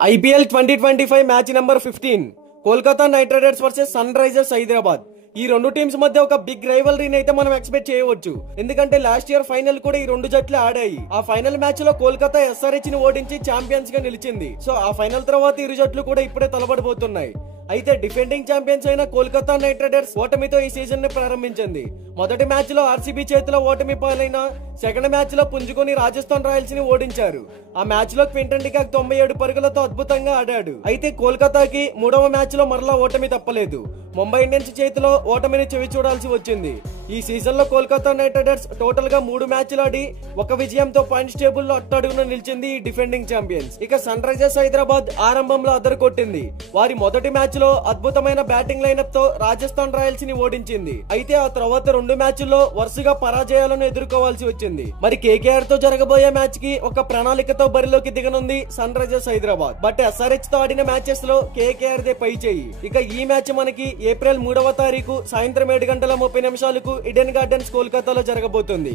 IPL 2025 match number 15 Kolkata Knight Riders versus Sunrisers Hyderabad. ఈ రెండు teams మధ్య ఒక బిగ్ రైవలరీని అయితే మనం ఎక్స్పెక్ట్ చేయవచ్చు. ఎందుకంటే లాస్ట్ ఇయర్ ఫైనల్ కూడా ఈ రెండు జట్లు ఆడాయి. ఆ ఫైనల్ మ్యాచ్ లో కోల్కతా SRH ని ఓడించి ఛాంపియన్స్ గా నిలిచింది. సో ఆ ఫైనల్ తర్వాత ఇరు జట్లు కూడా ఇప్పుడే తలబడబోతున్నాయి. అయితే డిఫెండింగ్ ఛాంపియన్స్ అయిన కోల్కతా నైట్ రైడర్స్ ఓటమితో ఈ సీజన్ ని ప్రారంభించింది. మొదటి మ్యాచ్ లో RCB చేతిలో ఓటమి పాలైన సెకండ్ మ్యాచ్ లో పుంజుకొని రాజస్థాన్ రాయల్స్ ని ఓడించారు. ఆ మ్యాచ్ లో క్వింటన్ డికాక్ 97 పరుగులతో అద్భుతంగా ఆడాడు. అయితే కోల్కతాకి మూడవ మ్యాచ్ లో మరలా ఓటమి తప్పలేదు. ముంబై ఇండియన్స్ చేతిలో ఓటమిని చెవి చూడాల్సి వచ్చింది. ఈ సీజన్ లో కోల్కతా నైట్ రైడర్స్ టోటల్ గా 3 మ్యాచ్లు ఆడి ఒక విజయంతో పాయింట్స్ టేబుల్ లో అట్టడుగున నిలిచింది ఈ డిఫెండింగ్ ఛాంపియన్స్. ఇక సన్ రైజర్స్ హైదరాబాద్ ఆరంభంలో అదరకొట్టింది. వారి మొదటి మ్యాచ్ లో అద్భుతమైన బ్యాటింగ్ లైనప్ తో రాజస్థాన్ రాయల్స్ ని ఓడించింది. అయితే ఆ తర్వాత 2 మ్యాచ్ల్లో వరుసగా పరాజయాలను ఎదుర్కోవాల్సి వచ్చింది. మరి KKR తో జరగబోయే మ్యాచ్ కి ఒక ప్రణాళికతో బరిలోకి దిగనుంది Sunrisers Hyderabad. But SRH తో ఆడిన మ్యాచెస్ లో KKR దే పై చేయి. ఇక ఈ మ్యాచ్ మనకి ఏప్రిల్ 3వ తారీఖు సాయంత్రం 7:30 ఈడెన్ గార్డెన్స్ కోల్కతాలో జరగబోతుంది.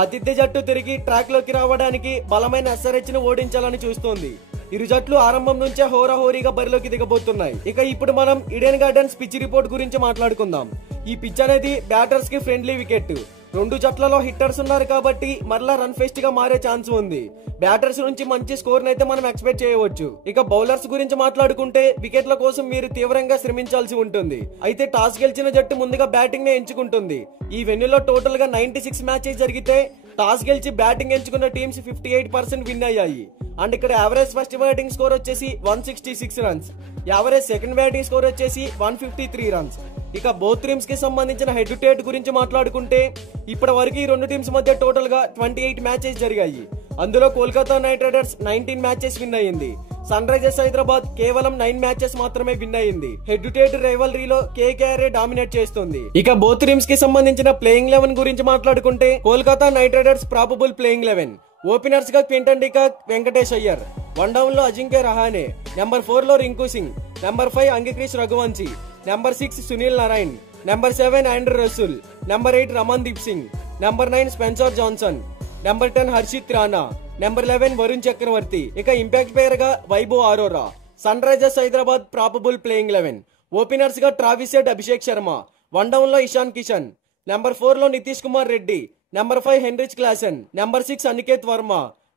ఆతిథ్య జట్టు తిరిగి ట్రాక్ లోకి రావడానికి బలమైన SRH ను ఓడించాలని చూస్తోంది. ఇరు జట్లు ఆరంభం నుంచే హోరాహోరీగా బరిలోకి దిగబోతున్నాయి. ఇక ఇప్పుడు మనం ఈడెన్ గార్డెన్స్ పిచ్ రిపోర్ట్ గురించి మాట్లాడుకుందాం. ఈ పిచ్ అనేది బ్యాటర్స్ కి ఫ్రెండ్లీ వికెట్. రెండు జట్లలో హిట్టర్స్ ఉన్నారు కాబట్టి మరలా రన్ ఫెస్ట్ గా మారే ఛాన్స్ ఉంది. బ్యాటర్స్ నుంచి మంచి స్కోర్ అయితే మనం ఎక్స్పెక్ట్ చేయవచ్చు. ఇక బౌలర్స్ గురించి మాట్లాడుకుంటే వికెట్ల కోసం మీరు తీవ్రంగా శ్రమించాల్సి ఉంటుంది. అయితే టాస్ గెలిచిన జట్టు ముందుగా బ్యాటింగ్ నే ఎంచుకుంటుంది. ఈ వెన్యూలో టోటల్ గా 96 మ్యాచెస్ జరిగితే టాస్ గెలిచి బ్యాటింగ్ ఎంచుకున్న టీమ్స్ 58% విన్ అయ్యాయి. అండ్ ఇక్కడ యావరేజ్ ఫస్ట్ బ్యాటింగ్ స్కోర్ వచ్చేసి 166 runs, average second batting score వచ్చేసి 153 రన్స్. ఇక బోత్ టీమ్స్ కి సంబంధించిన హెడ్ టు హెడ్ గురించి మాట్లాడుకుంటే ఇప్పటి వరకు ఈ రెండు టీమ్స్ మధ్య టోటల్ గా 28 మ్యాచెస్ జరిగాయి. అందులో Kolkata Knight Riders 19 matches win అయ్యింది. సన్ రైజర్స్ హైదరాబాద్ కేవలం 9 మ్యాచెస్ మాత్రమే విన్ అయ్యింది. హెడ్ టు హెడ్ రైవలరీలో KKR డామినేట్ చేస్తుంది. ఇక బోత్ టీమ్స్ కి సంబంధించిన ప్లేయింగ్ 11 గురించి మాట్లాడుకుంటే Kolkata Knight Riders probable playing 11. Openers గా Quinton de Kock, Venkatesh Iyer. One down లో అజింక్య రహానే. నెంబర్ 4 లో Rinku Singh. Number 5 Angkrish Raghuvanshi. Number 6 Sunil Narine. Number 7 Andrew Russell. Number 8 Ramandeep Singh. Number 9 Spencer Johnson. Number 10 Harshit Rana. Number 11 Varun Chakravarthy. ఇక ఇంపాక్ట్ ప్లేయర్ గా Vaibhav Arora. Sunrisers Hyderabad probable playing 11. Openers గా Travis head, Abhishek Sharma. One down లో Ishan Kishan. Number 4 లో Nitish Kumar Reddy. Number 5 Heinrich Klaasen. Number 6 Aniket Varma.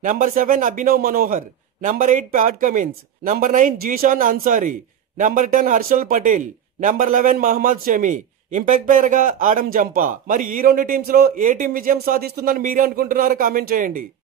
Number 7 Abhinav Manohar. Number 8 Pat Cummins. Number 9 Zeeshan Ansari. Number 10 Harshal Patel. Number 11 Mohammed Shami. Impact player గా Adam Zampa. మరి ఈ రెండు teams లో ఏ టీం విజయం సాధిస్తుందని మీరే అనుకుంటున్నారో కామెంట్ చేయండి.